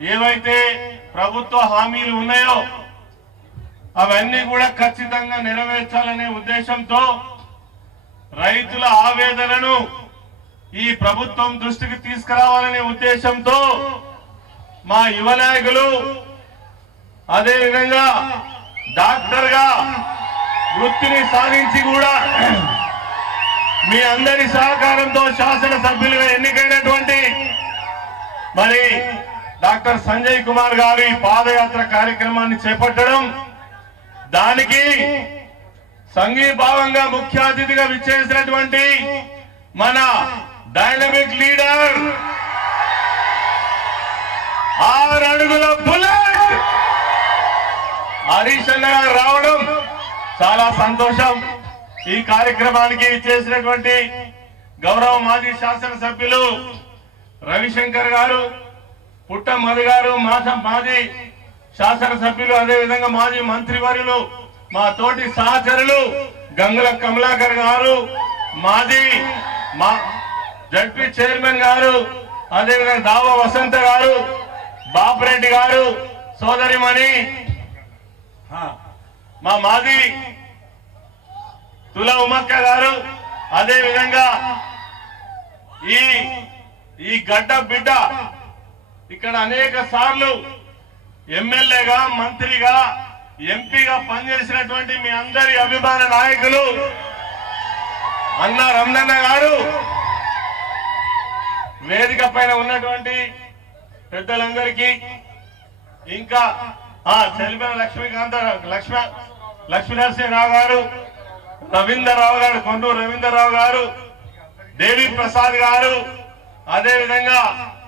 ఏవైతే ప్రభుత్వ హామీలు ఉన్నాయో అవన్నీ కూడా ఖచ్చితంగా నెరవేర్చాలనే ఉద్దేశంతో రైతుల ఆవేదనను ఈ ప్రభుత్వం దృష్టికి తీసుకురావాలనే ఉద్దేశంతో మా యువ నాయకులు అదేవిధంగా డాక్టర్ గా వృత్తిని సాధించి కూడా మీ అందరి సహకారంతో శాసనసభ్యులుగా ఎన్నికైనటువంటి మరి డాక్టర్ సంజయ్ కుమార్ గారు ఈ పాదయాత్ర కార్యక్రమాన్ని చేపట్టడం, దానికి సంఘీభావంగా ముఖ్య అతిథిగా విచ్చేసినటువంటి మన డైనమిక్ లీడర్ 6 అడుగుల బుల్లెట్ హరీష్ అన్న గారు రావడం చాలా సంతోషం. ఈ కార్యక్రమానికి చేసినటువంటి గౌరవ మాజీ శాసనసభ్యులు రవిశంకర్ గారు, పుట్ట మధు గారు, మాజీ శాసనసభ్యులు, అదేవిధంగా మాజీ మంత్రివర్యులు, మా తోటి సహచరులు గంగుల కమలాకర్ గారు, మాజీ జడ్పీ చైర్మన్ గారు, అదేవిధంగా దావా వసంత గారు, బాపురెడ్డి గారు, సోదరిమణి మా మాజీ తుల ఉమక్క గారు, అదేవిధంగా ఈ గడ్డ బిడ్డ ఇక్కడ అనేక సార్లు ఎమ్మెల్యేగా, మంత్రిగా, ఎంపీగా పనిచేసినటువంటి మీ అందరి అభిమాన నాయకులు అన్న రమణన్న గారు, వేదిక పైన ఉన్నటువంటి పెద్దలందరికీ, ఇంకా చెలిపేన లక్ష్మీనరసింహరావు గారు, రవీంద్రరావు గారు, కొండూరు రవీంద్రరావు గారు, దేవి ప్రసాద్ గారు, అదేవిధంగా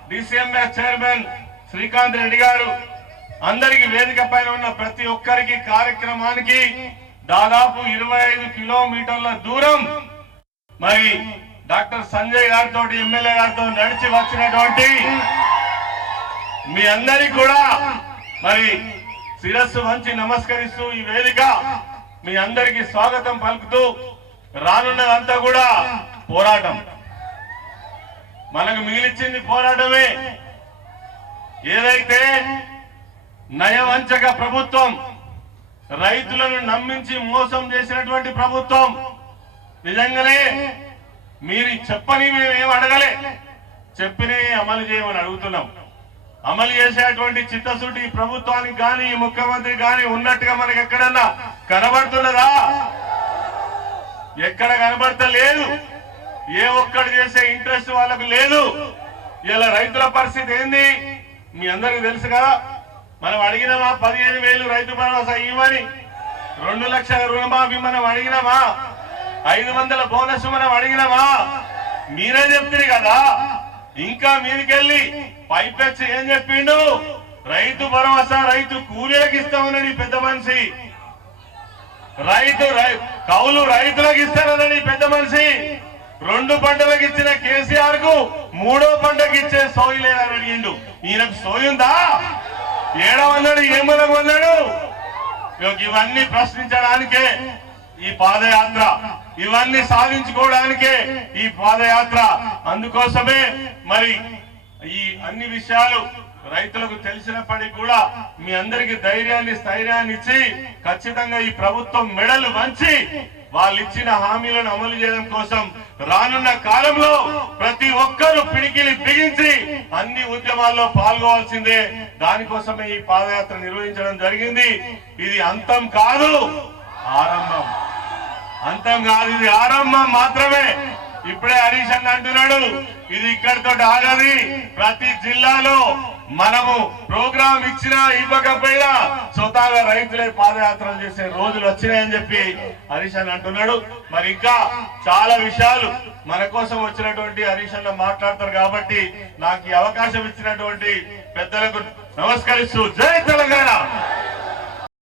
డిసిఎంఎస్ చైర్మన్ శ్రీకాంత్ రెడ్డి గారు, అందరికి వేదిక పైన ఉన్న ప్రతి ఒక్కరికి కార్యక్రమానికి దాదాపు 25 కిలోమీటర్ల దూరం మరి డాక్టర్ సంజయ్ గారితో, ఎమ్మెల్యే గారితో నడిచి వచ్చినటువంటి మీ అందరికి కూడా మరి శిరస్సు వంచి నమస్కరిస్తూ ఈ వేదిక మీ అందరికి స్వాగతం పలుకుతూ, రానున్నదంతా కూడా పోరాటం. మనకు మిగిలిచ్చింది పోరాటమే. ఏదైతే నయవంచక ప్రభుత్వం, రైతులను నమ్మించి మోసం చేసినటువంటి ప్రభుత్వం, నిజంగానే మీరు చెప్పని మేమేం అడగలే, చెప్పినే అమలు చేయమని అడుగుతున్నాం. అమలు చేసేటువంటి చిత్తశుద్ధి ఈ ప్రభుత్వానికి కానీ ఈ ముఖ్యమంత్రి కానీ ఉన్నట్టుగా మనకి ఎక్కడన్నా కనబడుతున్నదా? ఎక్కడ కనబడతలేదు. ఏ ఒక్కడు చేసే ఇంట్రెస్ట్ వాళ్ళకు లేదు. ఇలా రైతుల పరిస్థితి ఏంది మీ అందరికి తెలుసు కదా. మనం అడిగినామా 15,000 రైతు భరోసా ఇవ్వని, 2 లక్షల రుణమాఫీ మనం అడిగినామా, 500 బోనస్ మనం అడిగినామా? మీరే చెప్తుంది కదా. ఇంకా మీదికెళ్ళి పైపెచ్చి ఏం చెప్పిండు? రైతు భరోసా రైతు కూలీలకు ఇస్తామని పెద్ద మనిషి, కౌలు రైతులకు ఇస్తారని పెద్ద మనిషి, 2 పంటలకు ఇచ్చిన కేసీఆర్ కు 3వ పంటకు ఇచ్చే సోయి లేదని అడిగిండు. ఈయనకు సోయుందా? ఏడవన్నాడు, ఏమనకు అన్నాడు. ఇవన్నీ ప్రశ్నించడానికే ఈ పాదయాత్ర, ఇవన్నీ సాధించుకోవడానికే ఈ పాదయాత్ర. అందుకోసమే మరి ఈ అన్ని విషయాలు రైతులకు తెలిసినప్పటికీ కూడా మీ అందరికి ధైర్యాన్ని, స్థైర్యాన్ని ఇచ్చి ఖచ్చితంగా ఈ ప్రభుత్వం మెడలు వంచి వాళ్ళు ఇచ్చిన హామీలను అమలు చేయడం కోసం రానున్న కాలంలో ప్రతి ఒక్కరూ పిడికిలి బిగించి అన్ని ఉద్యమాల్లో పాల్గొవాల్సిందే. దానికోసమే ఈ పాదయాత్ర నిర్వహించడం జరిగింది. ఇది అంతం కాదు, ఆరంభం. అంతం కాదు, ఇది ఆరంభం మాత్రమే. ఇప్పుడే హరీష్ అన్న అంటున్నాడు, ఇది ఇక్కడితో ఆగది. ప్రతి జిల్లాలో మనము ప్రోగ్రాం ఇచ్చినా ఇవ్వకపోయినా స్వతహాగా రైతులే పాదయాత్రలు చేసే రోజులు వచ్చినాయని చెప్పి హరీష్ అన్న అంటున్నాడు. మరి ఇంకా చాలా విషయాలు మన కోసం వచ్చినటువంటి హరీష్ అన్న మాట్లాడతారు కాబట్టి నాకు ఈ అవకాశం ఇచ్చినటువంటి పెద్దలకు నమస్కరిస్తూ జై తెలంగాణ.